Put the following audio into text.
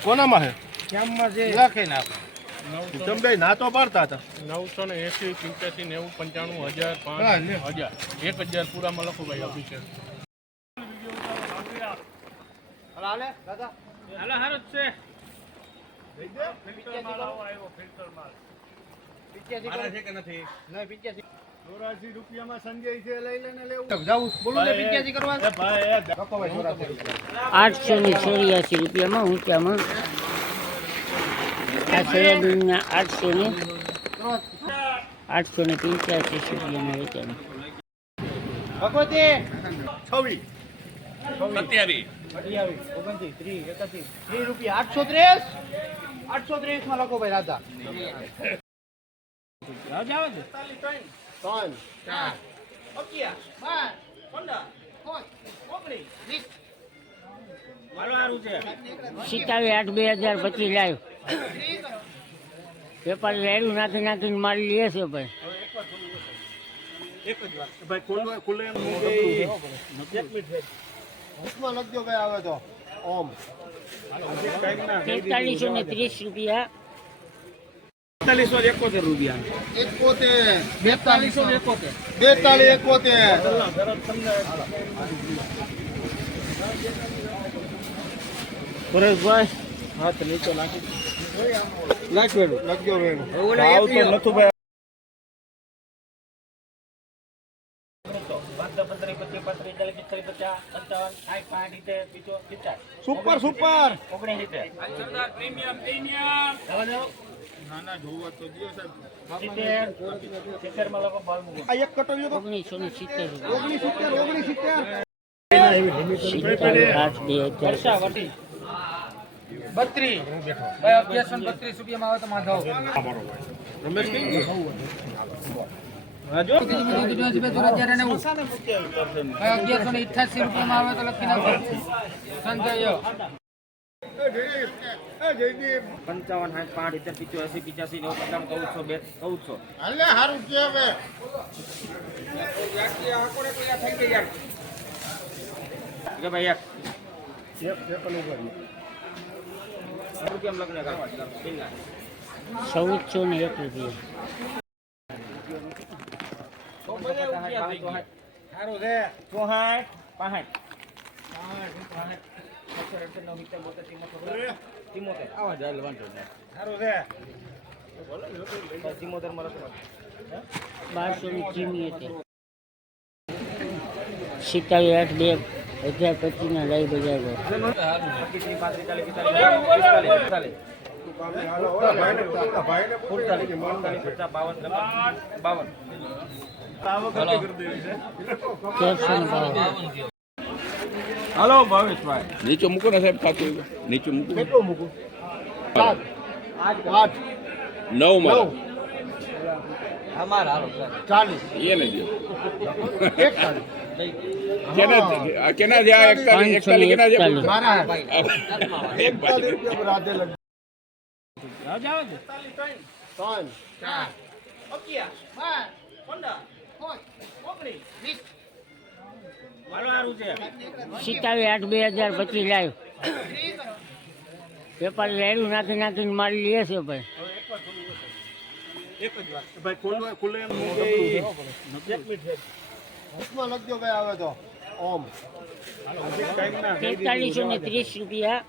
કોનામાં હે લખે ના તમે ના તો પાડતા હતા 980 85 90 95 1000 1000 પૂરામાં લખો ભાઈ ઓફિસર હાલે દાદા હાલે હારો જ છે ફિલ્ટર માલ આવ્યો ફિલ્ટર માલ 85 છે કે નથી નહીં 85 84 રૂપિયામાં સંજય છે લઈ લેને લેવું જાવું બોલો ને 85 કરવા એ ભાઈ લખો ભાઈ 884 રૂપિયામાં ઊંચામાં આ સોયાબીનના 885 રૂપિયામાં વેચાણ ભગવતી 26 30 રૂપિયા 830 માં લખો ભાઈ રાધા જાવ ને 3 4 87 લાવ્યો વેપારી રેડું નાખીને મારી લે છે ભાઈ એક જ વાત ભાઈ ખુલ્લે એક મિનિટ ઉસમાં લખજો ભાઈ આવે તો ઓમ 4330 રૂપિયા 41 રૂપિયા 42 પરેશભાઈ હાથ નીચે નાખી લખજો વેણું ભાવ તો નતું ભાઈ સુપર સુપર નાના જોવા તો દિયો સાહેબ આ એક કટોરીઓ 1132 રૂપિયામાં આવે તો માધવ રમેશ કઈ રાજો 1188 રૂપિયામાં આવે તો લખી નાખો સંજય 55 60 85 85 14 હાલે હારું કે હવે કે ભાઈ એક પણ ઉપર રૂપિયા લખને કરવા 1401 રૂપિયા સારું છે 64 65 આવા જાય વાંધો નહીં સારું છે 73 માં લખો 1200 ની ચીની હતી 87 2025 ના લઈ બજાર હાલો ભાવેશભાઈ નીચે મૂકો ને સાહેબ ખાતું નીચે મૂકો કેટલું મૂકું 8 9 માં અમાર હાલો 40 એને દો 41 કેના જે 41 કેના જે મારા એક બાજુ રૂપિયા રાધે લગ જાવ 3 87 2025 લાવ્યો વેપારી રેડું નાખીને મારી લે છે ભાઈ એક જ વાત ભાઈ ખુલ્લે એક મિનિટ ઉસમાં લખજો ભાઈ આવે તો ઓમ 4330 રૂપિયા